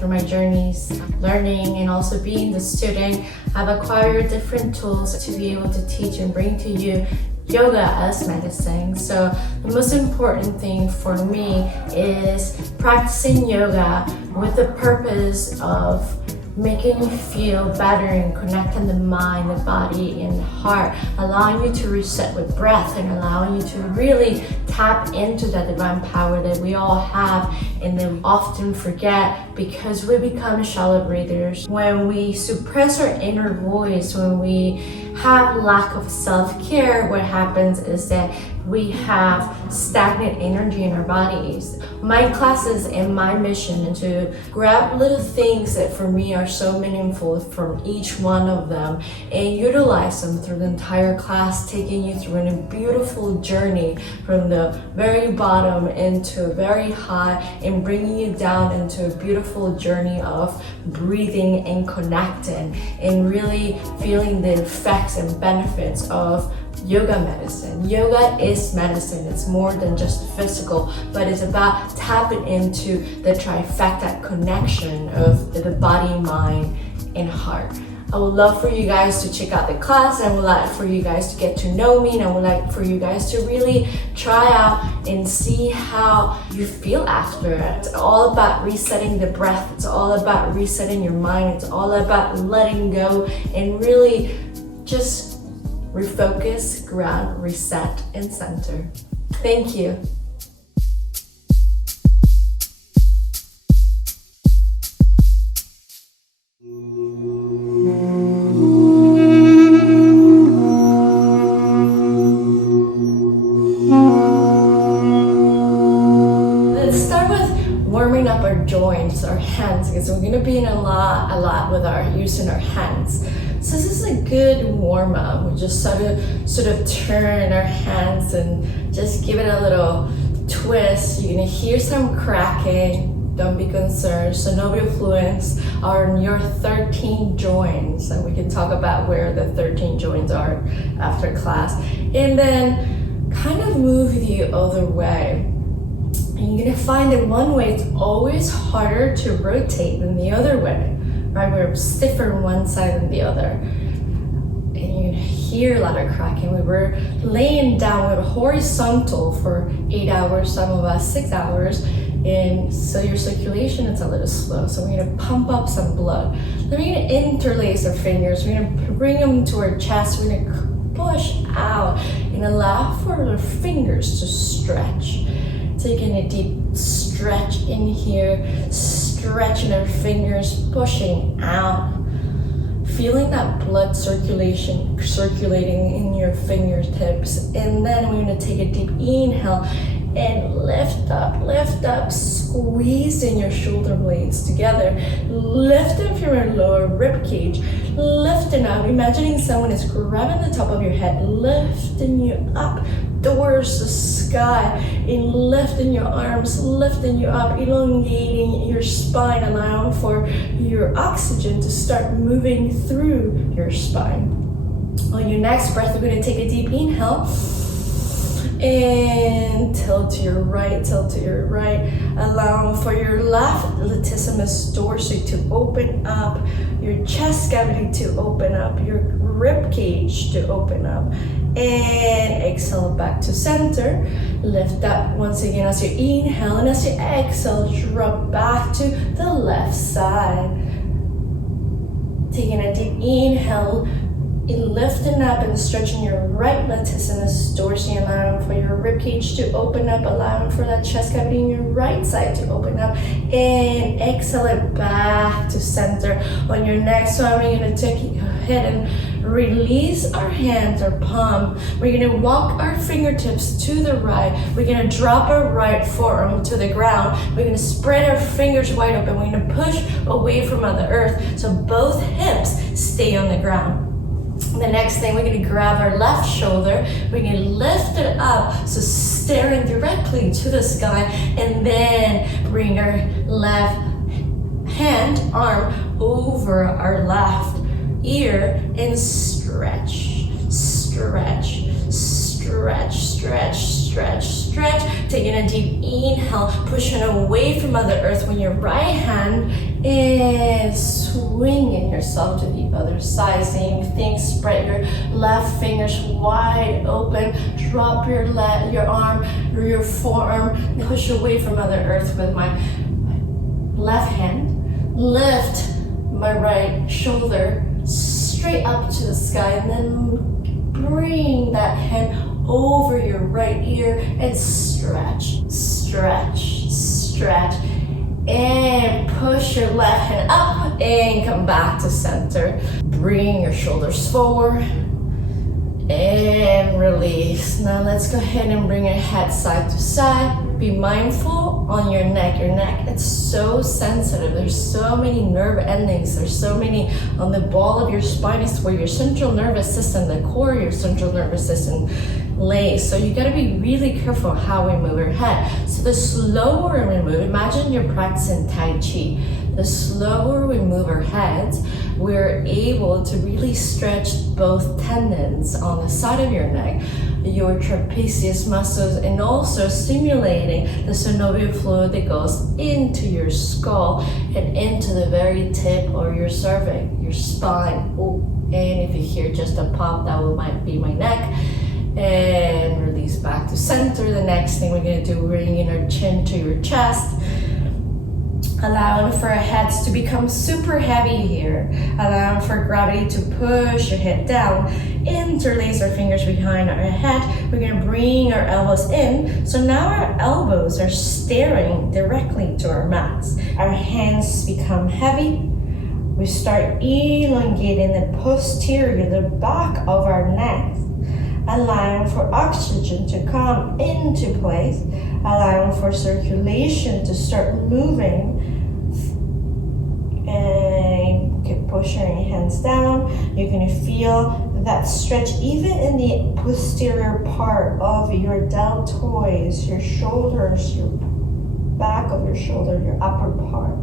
through my journeys, learning and also being the student, I've acquired different tools to be able to teach and bring to you yoga as medicine. So the most important thing for me is practicing yoga with the purpose of making you feel better and connecting the mind, the body, and the heart, allowing you to reset with breath and allowing you to really tap into that divine power that we all have and that we often forget because we become shallow breathers. When we suppress our inner voice, when we have lack of self-care, what happens is that we have stagnant energy in our bodies. My classes and my mission is to grab little things that for me are so meaningful from each one of them and utilize them through the entire class, taking you through a beautiful journey from the very bottom into very high and bringing you down into a beautiful journey of breathing and connecting and really feeling the effects and benefits of yoga medicine. Yoga is medicine. It's more than just physical, but it's about tapping into the trifecta connection of the body, mind, and heart. I would love for you guys to check out the class. I would like for you guys to get to know me, and I would like for you guys to really try out and see how you feel after it. It's all about resetting the breath. It's all about resetting your mind. It's all about letting go and really just refocus, ground, reset, and center. Thank you. Let's start with warming up our joints, our hands, because we're gonna be in a lot with our using our hands. So this is a good warm up. We just sort of turn our hands and just give it a little twist. You're gonna hear some cracking. Don't be concerned. Synovial fluids are in your 13 joints, and we can talk about where the 13 joints are after class. And then kind of move the other way. And you're gonna find that one way it's always harder to rotate than the other way. Right, we're stiffer on one side than the other. And you can hear a lot of cracking. We were laying down, we were horizontal for 8 hours, some of us 6 hours. And so your circulation is a little slow. So we're gonna pump up some blood. Then we're gonna interlace our fingers. We're gonna bring them to our chest. We're gonna push out and allow for our fingers to stretch. Taking a deep stretch in here, stretching our fingers, pushing out, feeling that blood circulating in your fingertips. And then we're gonna take a deep inhale and lift up, squeezing your shoulder blades together, lifting from your lower rib cage, lifting up, imagining someone is grabbing the top of your head, lifting you up towards the sky, and lifting your arms, lifting you up, elongating your spine, allowing for your oxygen to start moving through your spine. On your next breath, we're going to take a deep inhale and tilt to your right, allowing for your left latissimus dorsi to open up, your chest cavity to open up, your rib cage to open up, and exhale back to center. Lift up once again as you inhale, and as you exhale, drop back to the left side. Taking a deep inhale, lifting up and stretching your right latissimus dorsi, allowing for your ribcage to open up, allowing for that chest cavity in your right side to open up, and exhale it back to center. On your next one, we're going to take ahead and release our hands, our palm. We're going to walk our fingertips to the right. We're going to drop our right forearm to the ground. We're going to spread our fingers wide open. We're going to push away from Mother Earth so both hips stay on the ground. The next thing, we're going to grab our left shoulder, we're going to lift it up, so staring directly to the sky, and then bring our left arm over our left ear and stretch, stretch, stretch. stretch, stretch, stretch, stretch. Taking a deep inhale, pushing away from Mother Earth. When your right hand is swinging yourself to the other side. Same thing, spread your left fingers wide open. Drop your arm or your forearm. Push away from Mother Earth with my left hand. Lift my right shoulder straight up to the sky, and then bring that hand over your right ear and stretch, stretch, stretch. And push your left hand up and come back to center. Bring your shoulders forward and release. Now let's go ahead and bring your head side to side. Be mindful on your neck. Your neck, it's so sensitive. There's so many nerve endings. There's so many on the ball of your spine is where your central nervous system, the core of your central nervous system lays. So you gotta be really careful how we move our head. So the slower we move, imagine you're practicing Tai Chi. The slower we move our heads, we're able to really stretch both tendons on the side of your neck, your trapezius muscles, and also stimulating the synovial fluid that goes into your skull and into the very tip of your cervix, your spine. Ooh. And if you hear just a pop, that might be my neck. And release back to center. The next thing we're gonna do, bringing our chin to your chest. Allowing for our heads to become super heavy here. Allowing for gravity to push your head down. Interlace our fingers behind our head. We're gonna bring our elbows in. So now our elbows are staring directly to our mats. Our hands become heavy. We start elongating the posterior, the back of our neck. Allowing for oxygen to come into place. Allowing for circulation to start moving. And keep pushing your hands down. You're gonna feel that stretch even in the posterior part of your deltoids, your shoulders, your back of your shoulder, your upper part.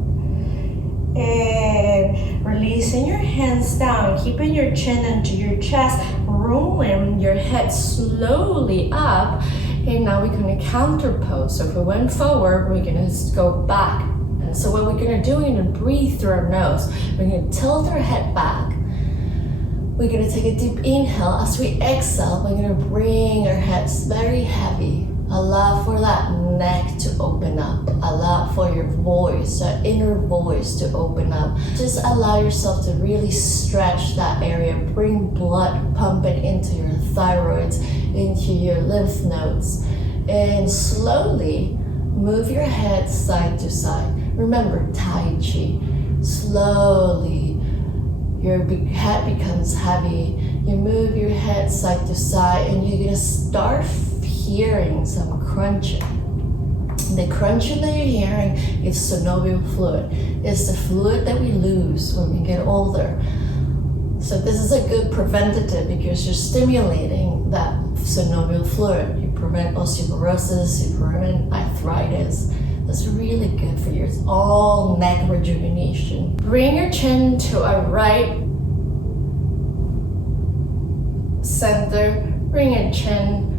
And releasing your hands down, keeping your chin into your chest, rolling your head slowly up. And now we're gonna counter pose. So if we went forward, we're gonna go back. And so what we're gonna do, we're gonna breathe through our nose. We're gonna tilt our head back. We're gonna take a deep inhale. As we exhale, we're gonna bring our heads very heavy. Allow for that neck to open up. Allow for your voice, your inner voice to open up. Just allow yourself to really stretch that area. Bring blood pumping into your thyroids, into your lymph nodes. And slowly move your head side to side. Remember Tai Chi. Slowly, your head becomes heavy. You move your head side to side and you're gonna start hearing some crunching. The crunching that you're hearing is synovial fluid. It's the fluid that we lose when we get older. So this is a good preventative because you're stimulating that synovial fluid. You prevent osteoporosis, you prevent arthritis. That's really good for you. It's all neck rejuvenation. Bring your chin to a right center. Bring your chin.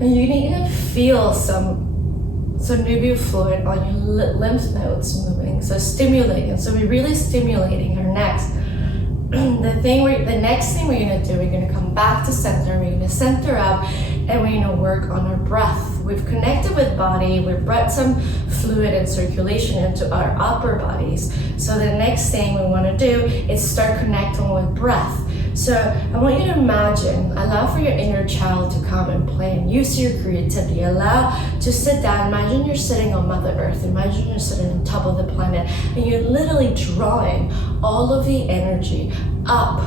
And you're gonna feel some synovial fluid on your lymph nodes moving. So stimulating. So we're really stimulating our necks. The next thing we're gonna do, we're gonna come back to center. We're gonna center up and we're gonna work on our breath. We've connected with body, we've brought some fluid and circulation into our upper bodies. So the next thing we wanna do is start connecting with breath. So I want you to imagine, allow for your inner child to come and play and use your creativity. Allow to sit down, imagine you're sitting on Mother Earth, imagine you're sitting on top of the planet and you're literally drawing all of the energy up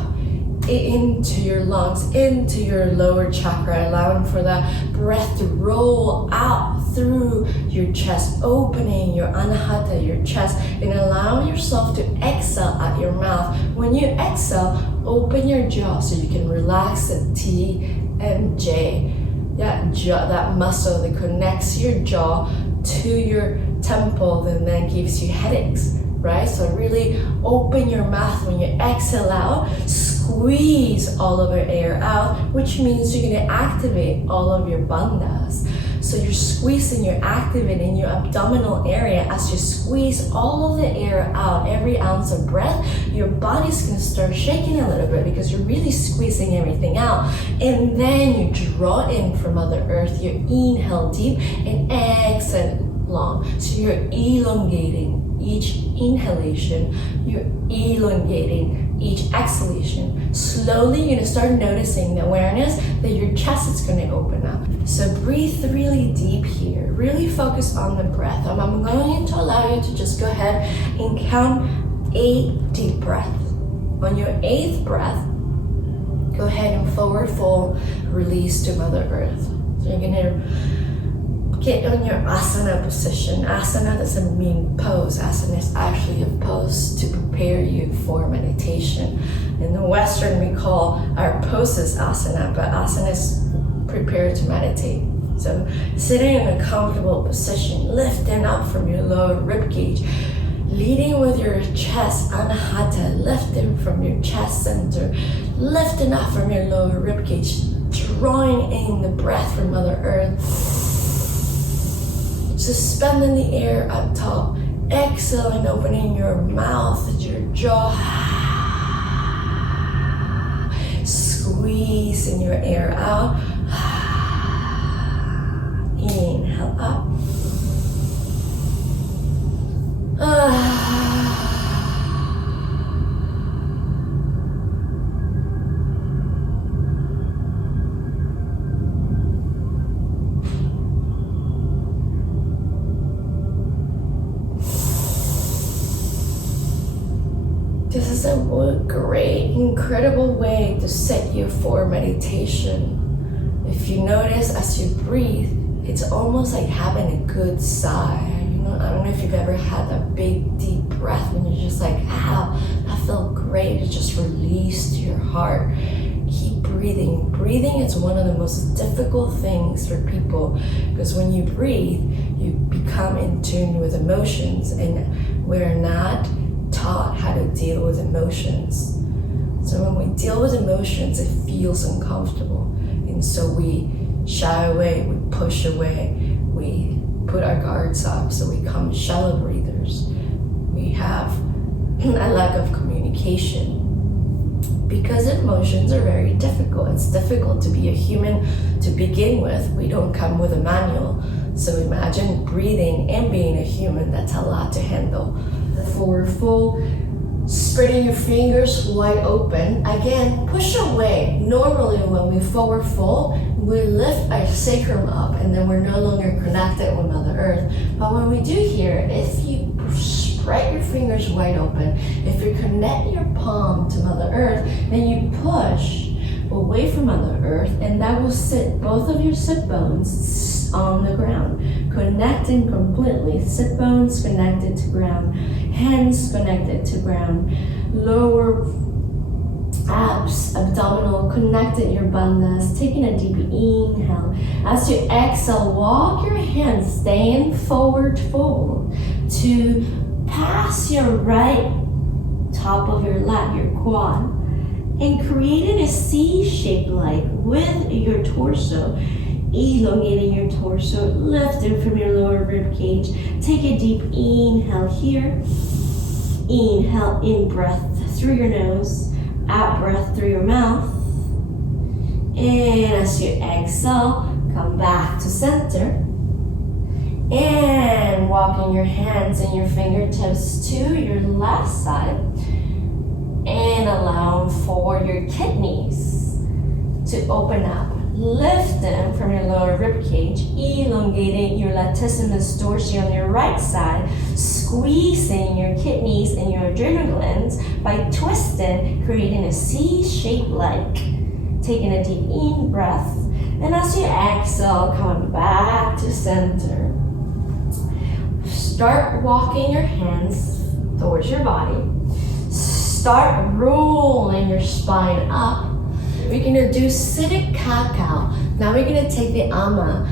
into your lungs, into your lower chakra, allowing for that breath to roll out through your chest, opening your Anahata, your chest, and allow yourself to exhale at your mouth. When you exhale, open your jaw so you can relax the T and J, that muscle that connects your jaw to your temple and then gives you headaches. right? So really open your mouth when you exhale out, squeeze all of your air out, which means you're gonna activate all of your bandhas. So you're squeezing, you're activating your abdominal area. As you squeeze all of the air out, every ounce of breath, your body's gonna start shaking a little bit because you're really squeezing everything out. And then you draw in from Mother Earth. You inhale deep and exhale long. So you're elongating each inhalation, you're elongating each exhalation. Slowly, you're gonna start noticing the awareness that your chest is gonna open up. So breathe really deep here. Really focus on the breath. I'm going to allow you to just go ahead and count 8 deep breaths. On your 8th breath, go ahead and forward fold, release to Mother Earth. So you're gonna get on your asana position. Asana doesn't mean pose. Asana is actually a pose to prepare you for meditation. In the Western, we call our poses asana, but asana is prepared to meditate. So sitting in a comfortable position, lifting up from your lower rib cage, leading with your chest, Anahata, lifting from your chest center, lifting up from your lower rib cage, drawing in the breath from Mother Earth, suspending the air up top, exhaling, opening your mouth, your jaw, squeezing your air out, inhale up. This is a great, incredible way to set you for meditation. If you notice as you breathe, it's almost like having a good sigh. I don't know if you've ever had that big deep breath when you're just like, ow, that felt great. It just released your heart. Keep breathing. Breathing is one of the most difficult things for people because when you breathe, you become in tune with emotions, and we're not taught how to deal with emotions. So when we deal with emotions, it feels uncomfortable. And so we shy away, we push away, we put our guards up, so we become shallow breathers. We have a lack of communication because emotions are very difficult. It's difficult to be a human to begin with. We don't come with a manual. So imagine breathing and being a human. That's a lot to handle. Forward fold, spreading your fingers wide open. Again, push away. Normally when we forward fold, we lift our sacrum up and then we're no longer connected with Mother Earth. But when we do here, if you spread your fingers wide open, if you connect your palm to Mother Earth, then you push away from Mother Earth, and that will sit both of your sit bones on the ground, connecting completely. Sit bones connected to ground, hands connected to ground, lower abs, abdominal, connected your bandhas, taking a deep inhale. As you exhale, walk your hands, staying forward fold to pass your right top of your lat, your quad, and creating a C shape like with your torso, elongating your torso, lifting from your lower rib cage. Take a deep inhale here. Inhale in breath through your nose, out breath through your mouth. And as you exhale, come back to center. And walking your hands and your fingertips to your left side. And allow for your kidneys to open up. Lift them from your lower rib cage, elongating your latissimus dorsi on your right side, squeezing your kidneys and your adrenal glands by twisting, creating a C shape like. Taking a deep in breath, and as you exhale, come back to center. Start walking your hands towards your body. Start rolling your spine up. We're gonna do Siddha Cacao. Now we're gonna take the ama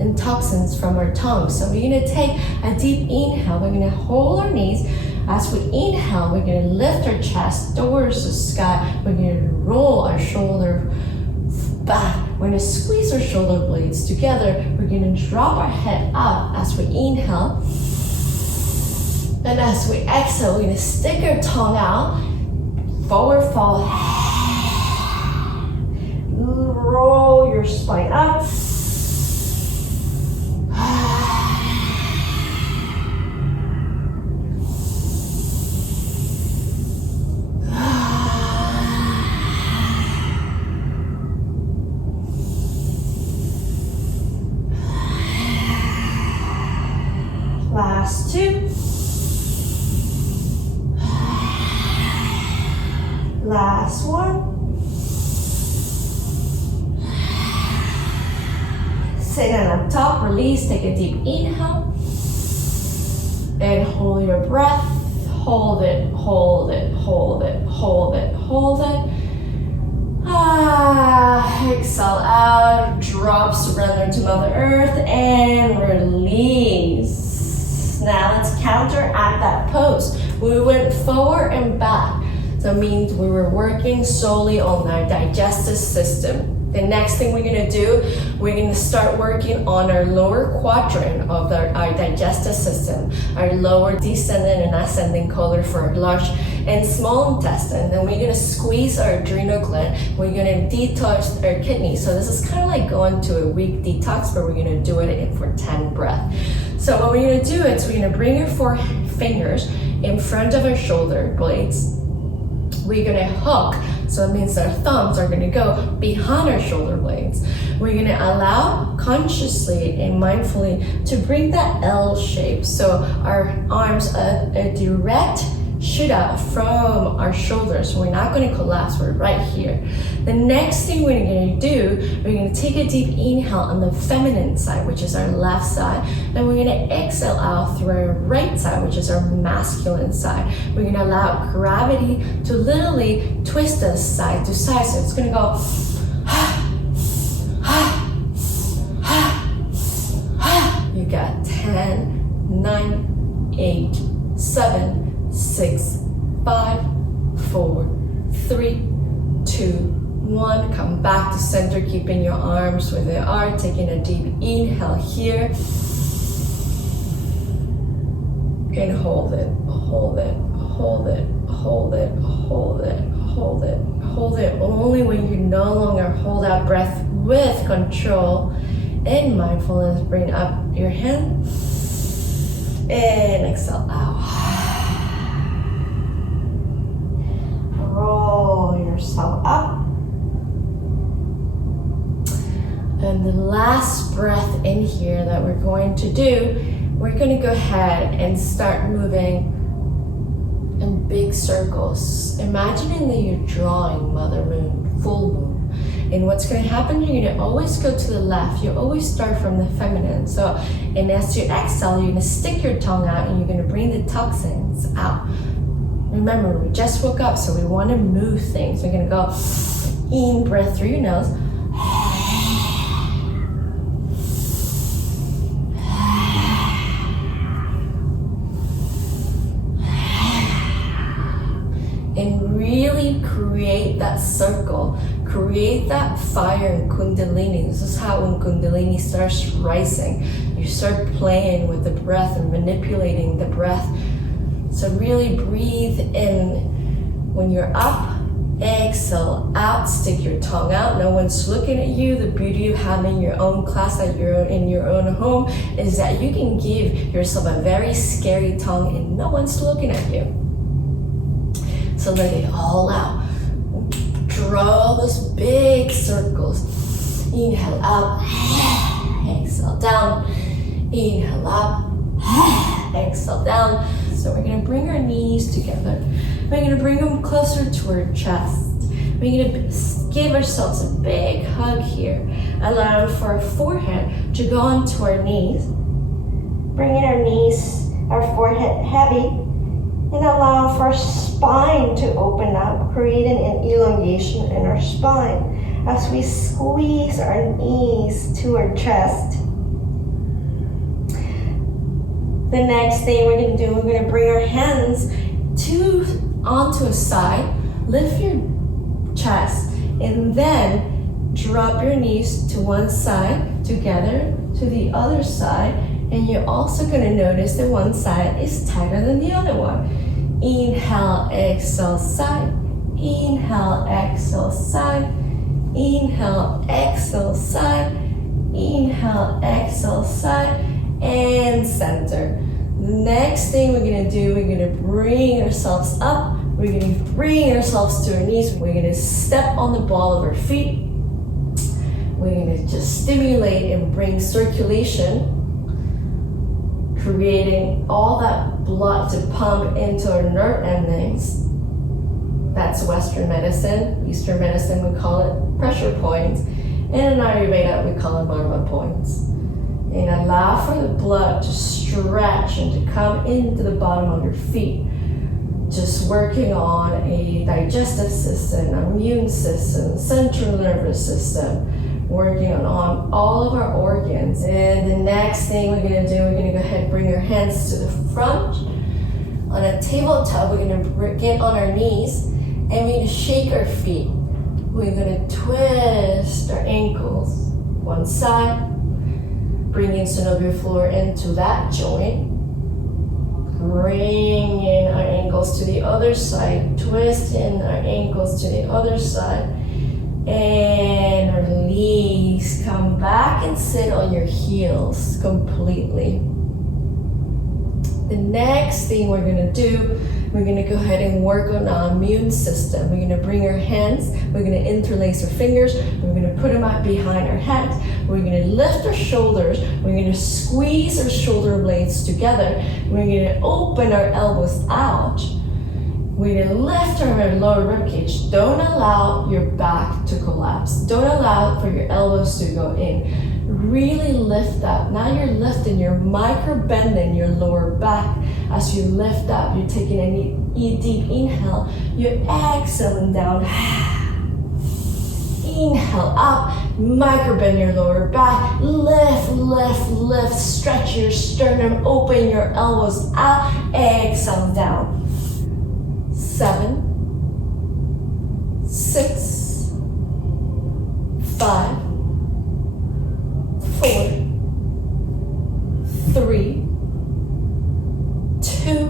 and toxins from our tongue. So we're gonna take a deep inhale. We're gonna hold our knees, As we inhale, we're gonna lift our chest towards the sky. We're gonna roll our shoulder back. We're gonna squeeze our shoulder blades together. We're gonna drop our head up as we inhale. And as we exhale, we're gonna stick our tongue out, forward fold. Roll your spine up. Last two. Last one. Sit on up top, release, take a deep inhale. And hold your breath. Hold it, hold it, hold it, hold it, hold it. Exhale out, drop, surrender to Mother Earth, and release. Now let's counteract that pose. We went forward and back. So it means we were working solely on our digestive system. The next thing we're gonna do, we're gonna start working on our lower quadrant of our digestive system, our lower descending and ascending colon for our large and small intestine. Then we're gonna squeeze our adrenal gland. We're gonna detox our kidneys. So this is kind of like going to a week detox, but we're gonna do it in for 10 breaths. So what we're gonna do is we're gonna bring our 4 fingers in front of our shoulder blades. We're gonna hook, so it means our thumbs are gonna go behind our shoulder blades. We're gonna allow consciously and mindfully to bring that L shape. So our arms are a direct shoot out from our shoulders. We're not gonna collapse, we're right here. The next thing we're gonna do, we're gonna take a deep inhale on the feminine side, which is our left side, and we're gonna exhale out through our right side, which is our masculine side. We're gonna allow gravity to literally twist us side to side. So it's gonna go you got 10, 9, 8, 7, 6, 5, 4, 3, 2, 1. Come back to center, keeping your arms where they are. Taking a deep inhale here. And hold it, hold it, hold it, hold it, hold it, hold it, hold it. Only when you no longer hold that breath with control and mindfulness, bring up your hand and exhale out. Roll yourself up. And the last breath in here that we're going to do, we're going to go ahead and start moving in big circles. Imagining that you're drawing Mother Moon, full moon. And what's going to happen, you're going to always go to the left. You always start from the feminine. So, and as you exhale, you're going to stick your tongue out and you're going to bring the toxins out. Remember, we just woke up, so we want to move things. We're going to go in, breath through your nose. And really create that circle. Create that fire in Kundalini. This is how when Kundalini starts rising, you start playing with the breath and manipulating the breath. So really breathe in when you're up, exhale out, stick your tongue out. No one's looking at you. The beauty of having your own class that you're in your own home is that you can give yourself a very scary tongue and no one's looking at you. So let it all out. Draw those big circles. Inhale up, exhale down. Inhale up, exhale down. So we're gonna bring our knees together. We're gonna bring them closer to our chest. We're gonna give ourselves a big hug here. Allow for our forehead to go onto our knees. Bringing our knees, our forehead heavy. And allow for our spine to open up, creating an elongation in our spine as we squeeze our knees to our chest. The next thing we're gonna do, we're gonna bring our hands onto a side, lift your chest, and then drop your knees to one side, together to the other side, and you're also gonna notice that one side is tighter than the other one. Inhale, exhale, side. Inhale, exhale, side. Inhale, exhale, side. Inhale, exhale, side, and center. Next thing we're gonna do, we're gonna bring ourselves up. We're gonna bring ourselves to our knees. We're gonna step on the ball of our feet. We're gonna just stimulate and bring circulation, creating all that blood to pump into our nerve endings. That's Western medicine. Eastern medicine, we call it pressure points. And in Ayurveda, we call it marma points. And allow for the blood to stretch and to come into the bottom of your feet. Just working on a digestive system, immune system, central nervous system, working on all of our organs. And the next thing we're gonna do, we're gonna go ahead and bring our hands to the front. On a tabletop, we're gonna get on our knees and we're gonna shake our feet. We're gonna twist our ankles one side, bringing synovial floor into that joint. Bring in our ankles to the other side, twist in our ankles to the other side, and release. Come back and sit on your heels completely. The next thing we're gonna do, we're gonna go ahead and work on our immune system. We're gonna bring our hands, we're gonna interlace our fingers, we're gonna put them out behind our head, we're gonna lift our shoulders, we're gonna squeeze our shoulder blades together, we're gonna open our elbows out, we're gonna lift our lower ribcage. Don't allow your back to collapse. Don't allow for your elbows to go in. Really lift up. Now you're lifting, you're micro bending your lower back. As you lift up, you're taking a deep inhale, you're exhaling down. Inhale up, micro bend your lower back, lift, lift, lift, stretch your sternum, open your elbows out, exhale down. 7, 6, 5, 4, 3, 2,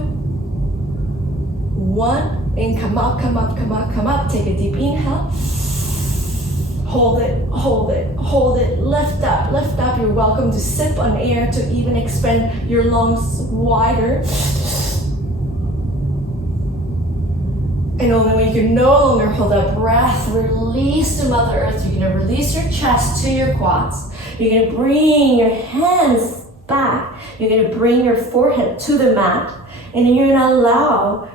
1, and come up, come up, come up, come up. Take a deep inhale. Hold it, hold it, hold it. Lift up, lift up. You're welcome to sip on air to even expand your lungs wider. And only when you can no longer hold that breath, release to Mother Earth. You're gonna release your chest to your quads. You're gonna bring your hands back. You're gonna bring your forehead to the mat. And you're gonna allow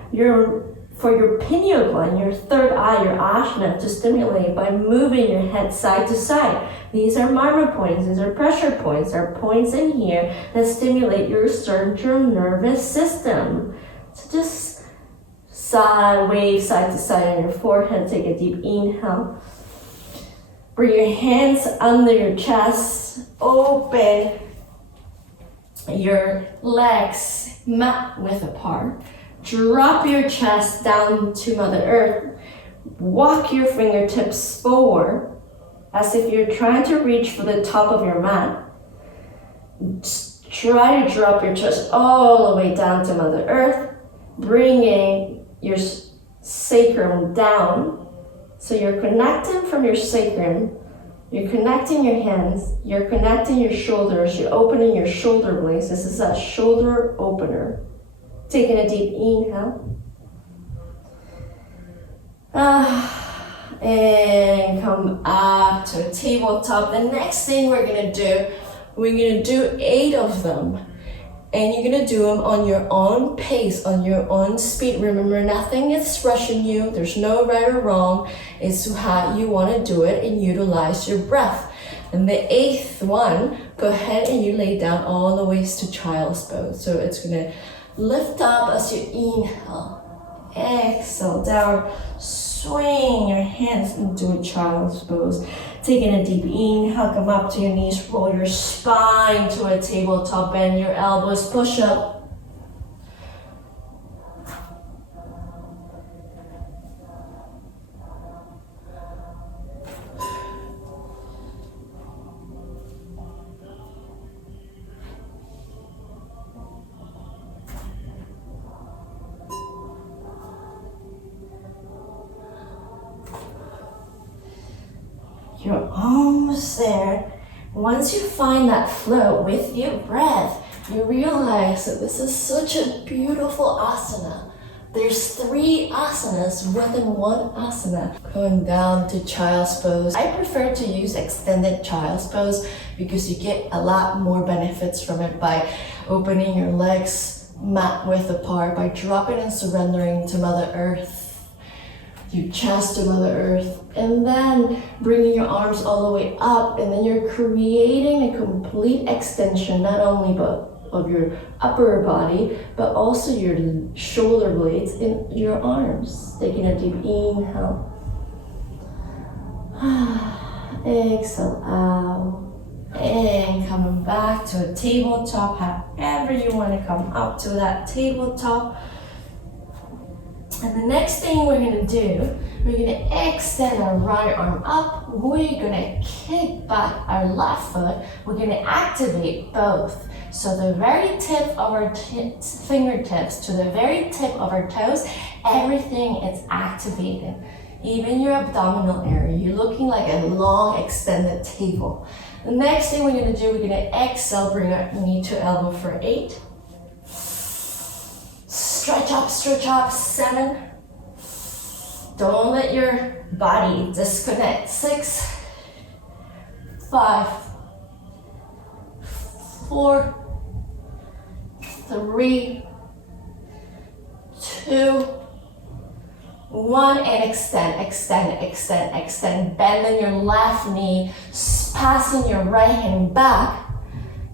for your pineal gland, your third eye, your ajna, to stimulate by moving your head side to side. These are marma points, these are pressure points, are points in here that stimulate your central nervous system. So just wave side to side on your forehead, take a deep inhale. Bring your hands under your chest, open your legs mat width apart. Drop your chest down to Mother Earth. Walk your fingertips forward as if you're trying to reach for the top of your mat. Just try to drop your chest all the way down to Mother Earth, bringing your sacrum down. So you're connecting from your sacrum, you're connecting your hands, you're connecting your shoulders, you're opening your shoulder blades. This is a shoulder opener. Taking a deep inhale. And come up to a tabletop. The next thing we're gonna do 8 of them. And you're gonna do them on your own pace, on your own speed. Remember, nothing is rushing you. There's no right or wrong. It's how you wanna do it and utilize your breath. And the 8th one, go ahead and you lay down all the ways to child's pose. So it's gonna lift up as you inhale, exhale down, swing your hands into a child's pose. Taking a deep inhale, come up to your knees, roll your spine to a tabletop, bend your elbows, push up. You're almost there. Once you find that flow with your breath, you realize that this is such a beautiful asana. There's 3 asanas within one asana. Going down to child's pose. I prefer to use extended child's pose because you get a lot more benefits from it by opening your legs mat width apart, by dropping and surrendering to Mother Earth. You chest to Mother Earth, and then bringing your arms all the way up, and then you're creating a complete extension, not only of your upper body, but also your shoulder blades in your arms. Taking a deep inhale. Exhale out. And coming back to a tabletop, however you want to come up to that tabletop. And the next thing we're going to do, we're going to extend our right arm up. We're going to kick back our left foot. We're going to activate both. So the very tip of our fingertips to the very tip of our toes, everything is activated. Even your abdominal area. You're looking like a long extended table. The next thing we're going to do, we're going to exhale, bring our knee to elbow for 8. Stretch up, 7. Don't let your body disconnect. 6, 5, 4, 3, 2, 1, and extend. Bending your left knee, passing your right hand back,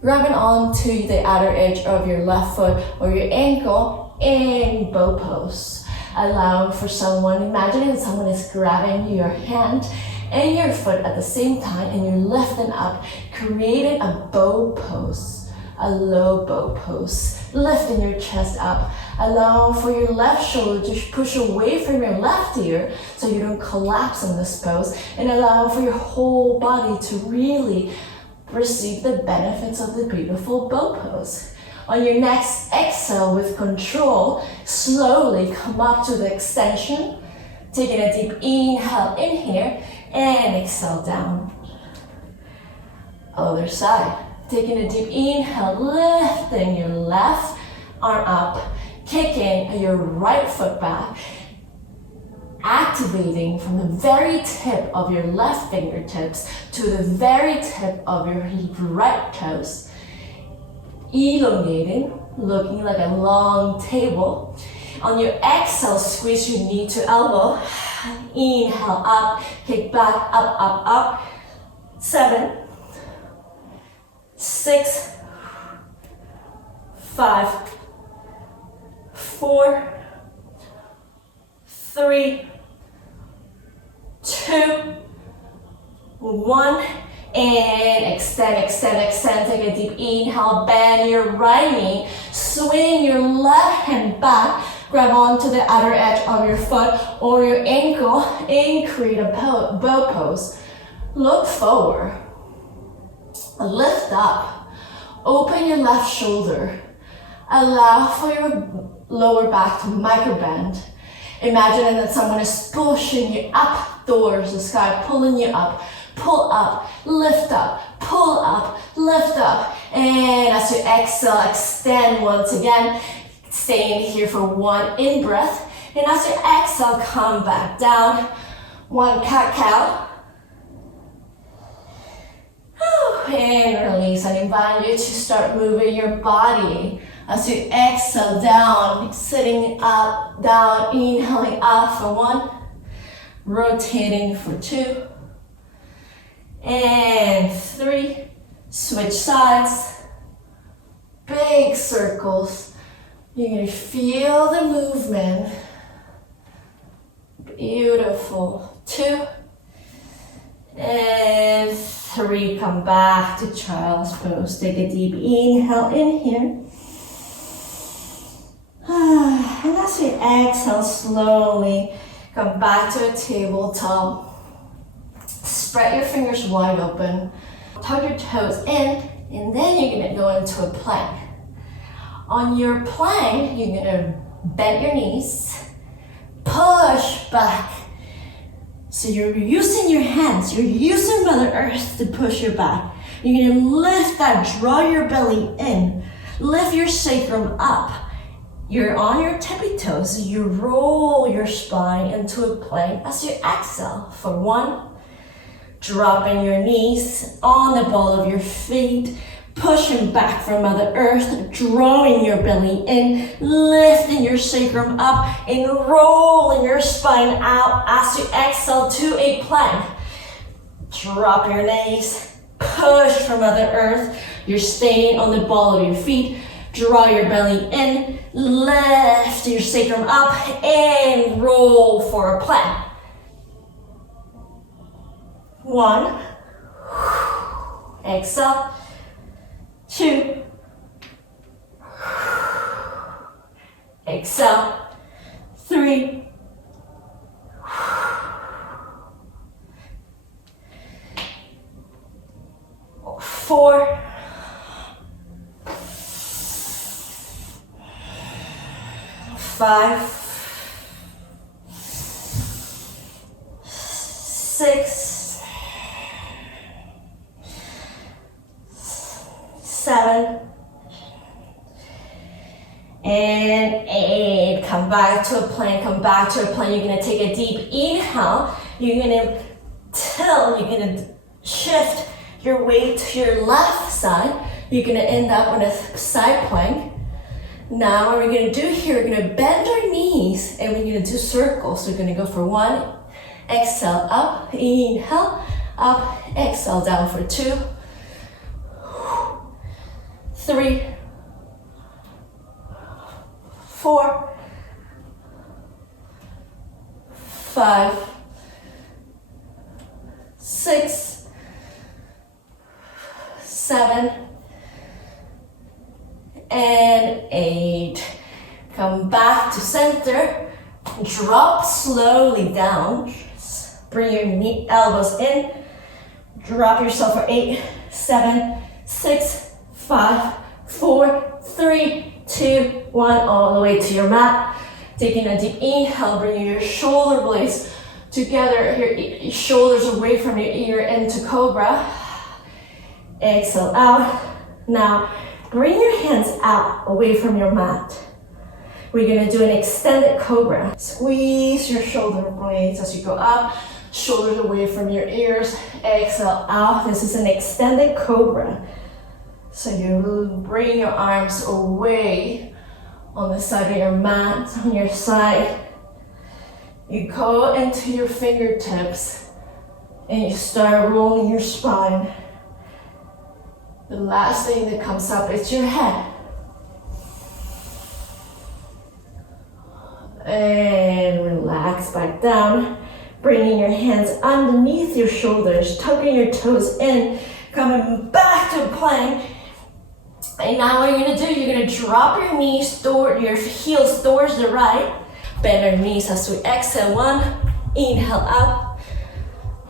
grabbing onto the outer edge of your left foot or your ankle in bow pose. Allowing for someone, imagining someone is grabbing your hand and your foot at the same time, and you're lifting up, creating a bow pose, a low bow pose, lifting your chest up, allowing for your left shoulder to push away from your left ear so you don't collapse in this pose, and allowing for your whole body to really receive the benefits of the beautiful bow pose. On your next exhale with control, slowly come up to the extension, taking a deep inhale in here, and exhale down. Other side. Taking a deep inhale, lifting your left arm up, kicking your right foot back, activating from the very tip of your left fingertips to the very tip of your right toes, elongating, looking like a long table. On your exhale, squeeze your knee to elbow, inhale up, kick back, up, 7, 6, 5, 4, 3, 2, 1, and extend. Take a deep inhale, bend your right knee, swing your left hand back, grab onto the outer edge of your foot or your ankle, and create a bow pose. Look forward, lift up, open your left shoulder, allow for your lower back to micro bend. Imagining that someone is pushing you up towards the sky, pulling you up. Pull up, lift up, pull up, lift up. And as you exhale, extend once again. Staying here for 1 in breath. And as you exhale, come back down. 1 cat-cow. And release. I invite you to start moving your body. As you exhale down, sitting up, down, inhaling up for 1. Rotating for 2. And 3, switch sides, big circles. You're gonna feel the movement. Beautiful. 2, and 3, come back to child's pose. Take a deep inhale in here. And as you exhale, slowly come back to a tabletop. Spread your fingers wide open, tuck your toes in, and then you're gonna go into a plank. On your plank, you're gonna bend your knees, push back, So you're using your hands, you're using Mother Earth to push your back. You're gonna lift that, draw your belly in, lift your sacrum up. You're on your tippy toes, you roll your spine into a plank as you exhale for 1. Dropping your knees on the ball of your feet, pushing back from Mother Earth, drawing your belly in, lifting your sacrum up, and rolling your spine out as you exhale to a plank. Drop your knees, push from Mother Earth. You're staying on the ball of your feet. Draw your belly in, lift your sacrum up, and roll for a plank. 1, exhale. 2, exhale. 3, 4, 5, 6, 7, and 8. Come back to a plank, come back to a plank. You're gonna take a deep inhale. You're gonna shift your weight to your left side. You're gonna end up in a side plank. Now what we're gonna do here, we're gonna bend our knees and we're gonna do circles. So we're gonna go for 1, exhale up, inhale, up, exhale down for 2, 3, 4, 5, 6, 7, and 8. Come back to center. Drop slowly down. Bring your elbows in. Drop yourself for 8, 7, 6, 5, 4, 3, 2, 1. All the way to your mat. Taking a deep inhale, bringing your shoulder blades together. Your shoulders away from your ear into Cobra. Exhale out. Now, bring your hands out away from your mat. We're gonna do an extended Cobra. Squeeze your shoulder blades as you go up, shoulders away from your ears. Exhale out. This is an extended Cobra. So you bring your arms away on the side of your mat, on your side. You go into your fingertips and you start rolling your spine. The last thing that comes up is your head. And relax back down. Bringing your hands underneath your shoulders, tucking your toes in, coming back to plank. And now what you're gonna do, you're gonna drop your knees, your heels towards the right. Bend our knees as we exhale. 1, inhale up.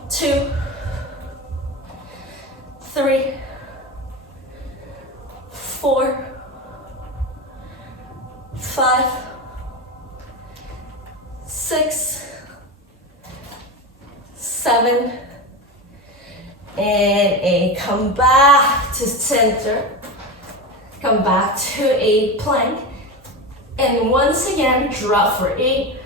2, 3, 4, 5, 6, 7, and 8. Come back to center. Come back to a plank. And once again, drop for 8,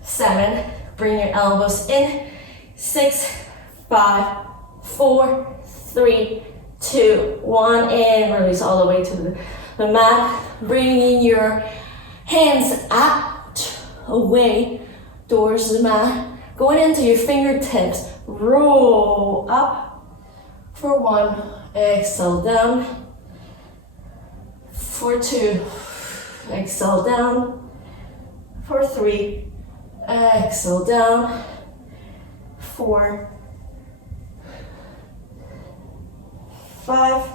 7. Bring your elbows in. 6, 5, 4, 3, 2, 1. And release all the way to the mat. Bringing your hands out, away, towards the mat. Going into your fingertips. Roll up for 1. Exhale down. For 2. Exhale down. For 3. Exhale down. 4. 5.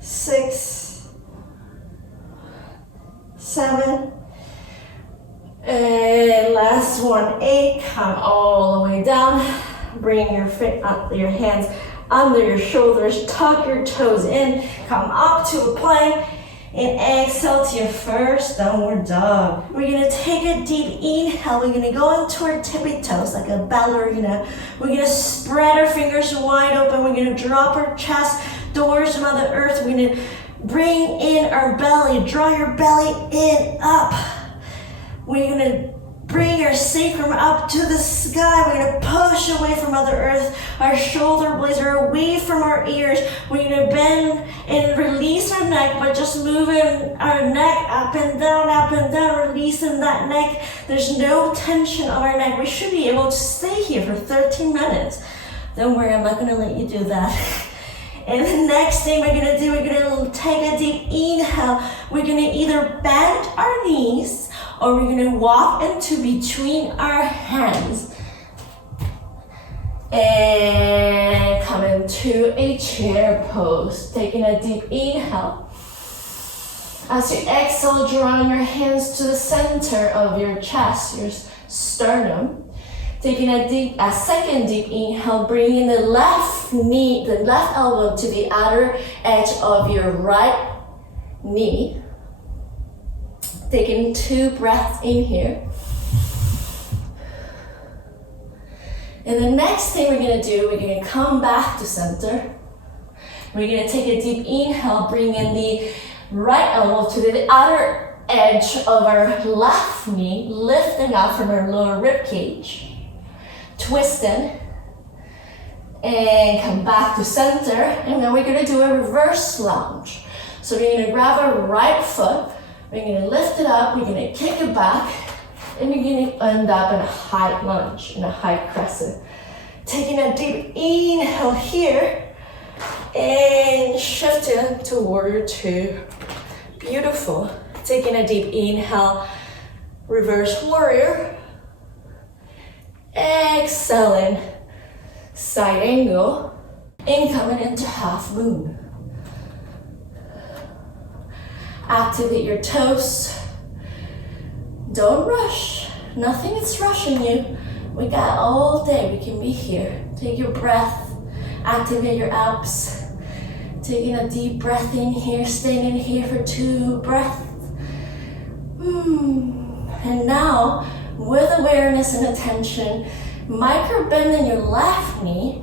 6. 7. And last one, 8. Come all the way down. Bring your hands under your shoulders. Tuck your toes in. Come up to a plank. And exhale to your first downward dog. We're gonna take a deep inhale. We're gonna go into our tippy toes like a ballerina. We're gonna spread our fingers wide open. We're gonna drop our chest towards Mother Earth. We're gonna bring in our belly. Draw your belly in, up. We're gonna bring your sacrum up to the sky. We're gonna push away from Mother Earth. Our shoulder blades are away from our ears. We're gonna bend and release our neck by just moving our neck up and down, releasing that neck. There's no tension on our neck. We should be able to stay here for 13 minutes. Don't worry, I'm not gonna let you do that. And the next thing we're gonna do, we're gonna take a deep inhale. We're gonna either bend our knees or we're gonna walk into between our hands and come into a chair pose. Taking a deep inhale. As you exhale, drawing your hands to the center of your chest, your sternum. Taking a second deep inhale, bringing the left knee, the left elbow to the outer edge of your right knee. Taking 2 breaths in here. And the next thing we're gonna do, we're gonna come back to center. We're gonna take a deep inhale, bring in the right elbow to the outer edge of our left knee, lifting up from our lower rib cage. Twisting and come back to center, and then we're gonna do a reverse lunge. So we're gonna grab our right foot, we're gonna lift it up, we're gonna kick it back, and we're gonna end up in a high lunge, in a high crescent. Taking a deep inhale here and shifting to Warrior 2. Beautiful. Taking a deep inhale, reverse warrior. Exhaling, side angle, and coming into half moon. Activate your toes. Don't rush. Nothing is rushing you. We got all day. We can be here. Take your breath. Activate your abs. Taking a deep breath in here. Staying in here for 2 breaths. And now, with awareness and attention, micro bending your left knee,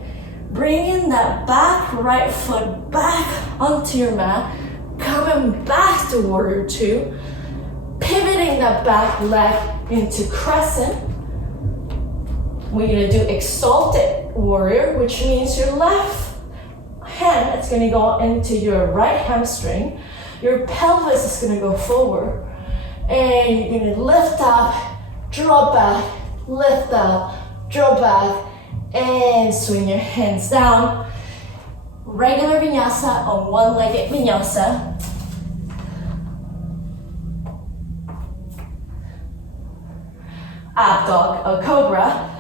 bringing that back right foot back onto your mat, coming back to Warrior 2, pivoting that back leg into crescent. We're gonna do Exalted Warrior, which means your left hand is gonna go into your right hamstring, your pelvis is gonna go forward, and you're gonna lift up, draw back, lift up, draw back, and swing your hands down. Regular vinyasa or one-legged vinyasa. Up dog or cobra.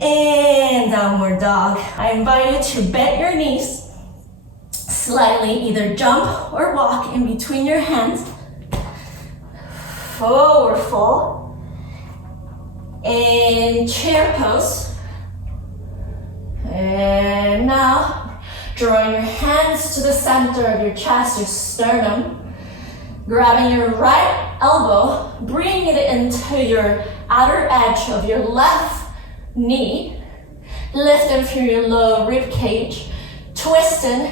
And downward dog. I invite you to bend your knees slightly, either jump or walk in between your hands. Forward fold. And chair pose. And now, drawing your hands to the center of your chest, your sternum. Grabbing your right elbow, bringing it into your outer edge of your left knee. Lifting through your lower rib cage. Twisting.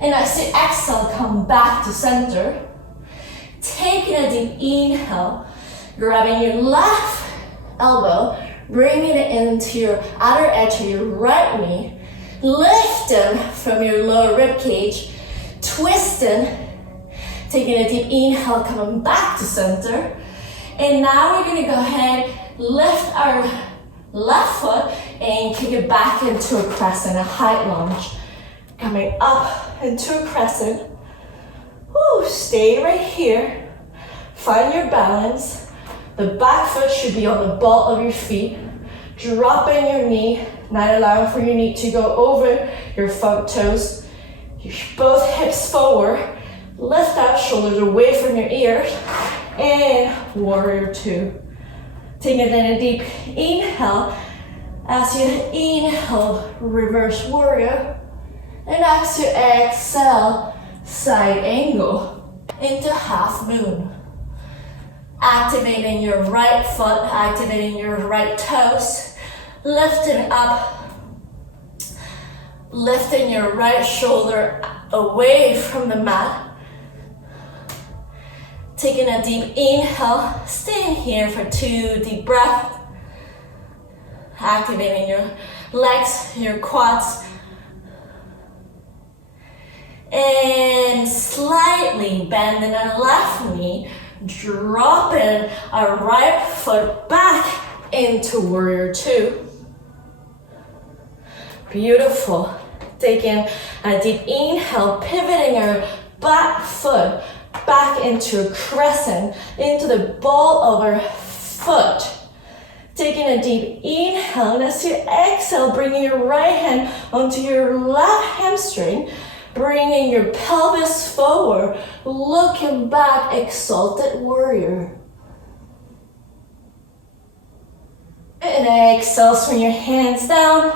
And as you exhale, come back to center. Taking a deep inhale, grabbing your left elbow, bringing it into your outer edge of your right knee, lifting from your lower rib cage, twisting, taking a deep inhale, coming back to center. And now we're gonna go ahead, lift our left foot and kick it back into a crescent, a high lunge. Coming up into a crescent. Woo, stay right here. Find your balance. The back foot should be on the ball of your feet. Dropping your knee, not allowing for your knee to go over your front toes. Both hips forward. Lift out, shoulders away from your ears. And Warrior 2. Taking then a deep inhale. As you inhale, reverse warrior. And as you exhale, side angle. into half moon. Activating your right foot, activating your right toes, lifting up, lifting your right shoulder away from the mat. Taking a deep inhale, staying here for 2 deep breaths. Activating your legs, your quads. And slightly bending our left knee, dropping our right foot back into Warrior 2. Beautiful. Taking a deep inhale, pivoting our back foot back into a crescent, into the ball of our foot. Taking a deep inhale, and as you exhale, bringing your right hand onto your left hamstring, bringing your pelvis forward, looking back, Exalted Warrior. And exhale, swing your hands down.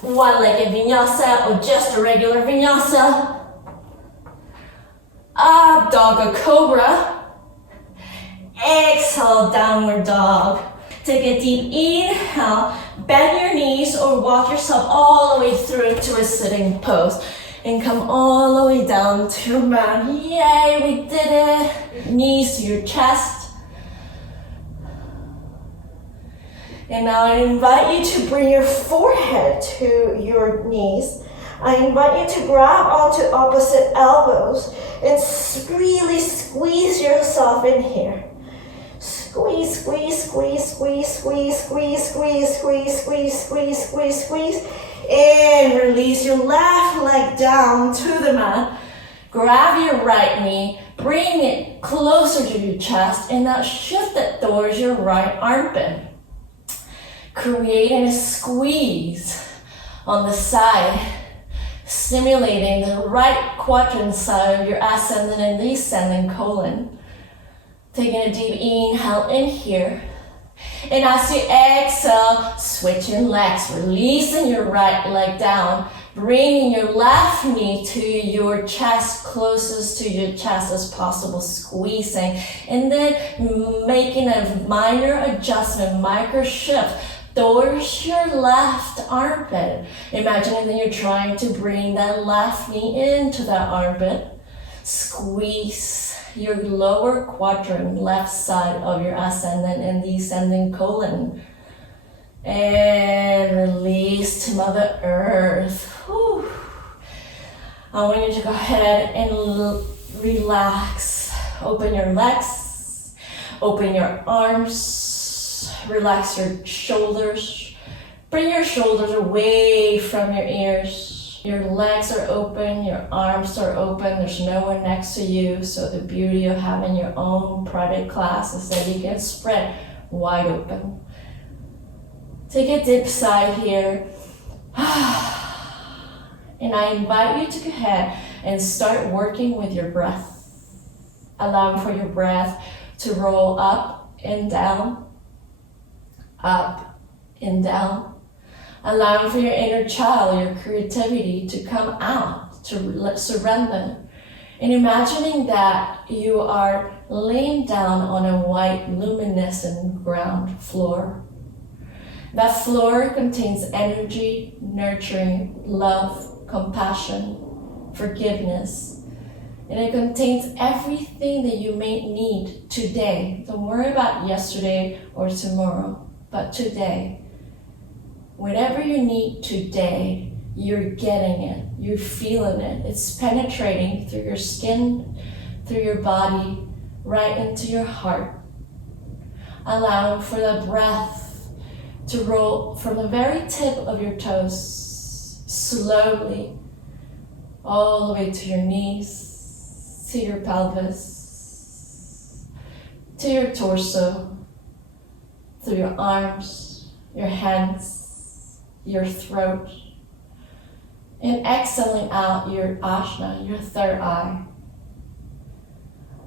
One-legged vinyasa or just a regular vinyasa. Up dog or cobra. Exhale, downward dog. Take a deep inhale, bend your knees or walk yourself all the way through to a sitting pose. And come all the way down to your mat. Yay, we did it. Knees to your chest. And now I invite you to bring your forehead to your knees. I invite you to grab onto opposite elbows and really squeeze yourself in here. Squeeze, squeeze, squeeze, squeeze, squeeze, squeeze, squeeze, squeeze, squeeze, squeeze, squeeze, squeeze. And release your left leg down to the mat. Grab your right knee, bring it closer to your chest, and now shift it towards your right armpit. Creating a squeeze on the side, stimulating the right quadrant side of your ascending and descending colon. Taking a deep inhale in here. And as you exhale, switching legs, releasing your right leg down, bringing your left knee to your chest, closest to your chest as possible, squeezing, and then making a minor adjustment, micro shift towards your left armpit. Imagining that you're trying to bring that left knee into that armpit. Squeeze your lower quadrant, left side of your ascending and descending colon. And release to Mother Earth. Whew. I want you to go ahead and relax. Open your legs, open your arms, relax your shoulders. Bring your shoulders away from your ears. Your legs are open, your arms are open, there's no one next to you, so the beauty of having your own private class is that you can spread wide open. Take a deep sigh here. And I invite you to go ahead and start working with your breath. Allowing for your breath to roll up and down, up and down. Allowing for your inner child, your creativity to come out, to surrender. And imagining that you are laying down on a white, luminescent ground floor. That floor contains energy, nurturing, love, compassion, forgiveness. And it contains everything that you may need today. Don't worry about yesterday or tomorrow, but today. Whatever you need today, you're getting it, you're feeling it. It's penetrating through your skin, through your body, right into your heart. Allowing for the breath to roll from the very tip of your toes, slowly, all the way to your knees, to your pelvis, to your torso, through your arms, your hands, your throat, and exhaling out your ajna, your third eye.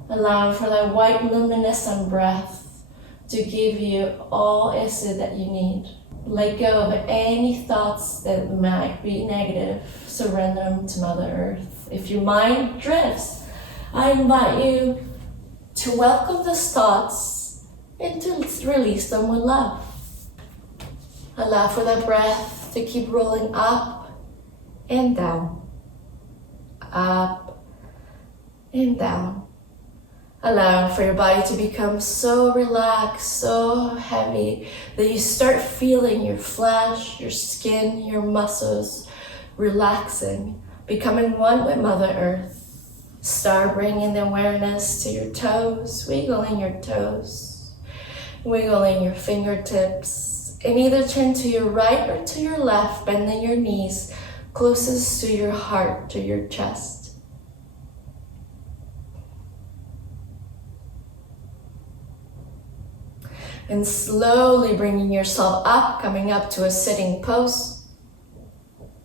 Allowing for that white luminescent breath to give you all is it that you need. Let go of any thoughts that might be negative. Surrender them to Mother Earth. If your mind drifts, I invite you to welcome those thoughts and to release them with love. Allow for that breath to keep rolling up and down, up and down. Allow for your body to become so relaxed, so heavy, that you start feeling your flesh, your skin, your muscles relaxing, becoming one with Mother Earth. Start bringing the awareness to your toes, wiggling your toes, wiggling your fingertips, and either turn to your right or to your left, bending your knees closest to your heart, to your chest. And slowly bringing yourself up, coming up to a sitting pose.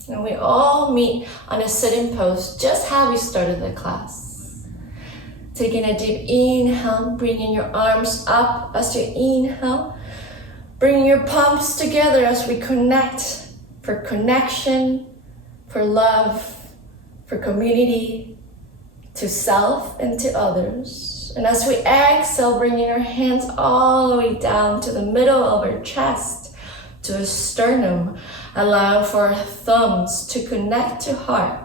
And we all meet on a sitting pose, just how we started the class. Taking a deep inhale, bringing your arms up as you inhale. Bringing your palms together as we connect, for connection, for love, for community, to self and to others. And as we exhale, bringing our hands all the way down to the middle of our chest, to a sternum, allow for our thumbs to connect to heart,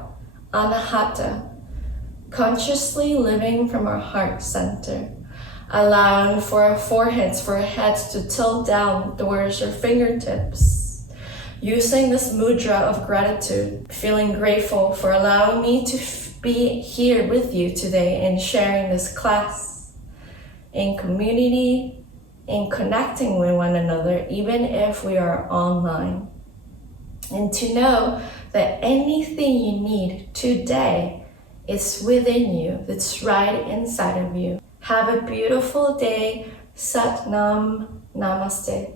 Anahata, consciously living from our heart center. Allowing for our foreheads, for our heads to tilt down towards our fingertips. Using this mudra of gratitude, feeling grateful for allowing me to be here with you today and sharing this class in community, in connecting with one another, even if we are online. And to know that anything you need today is within you, it's right inside of you. Have a beautiful day. Sat Nam. Namaste.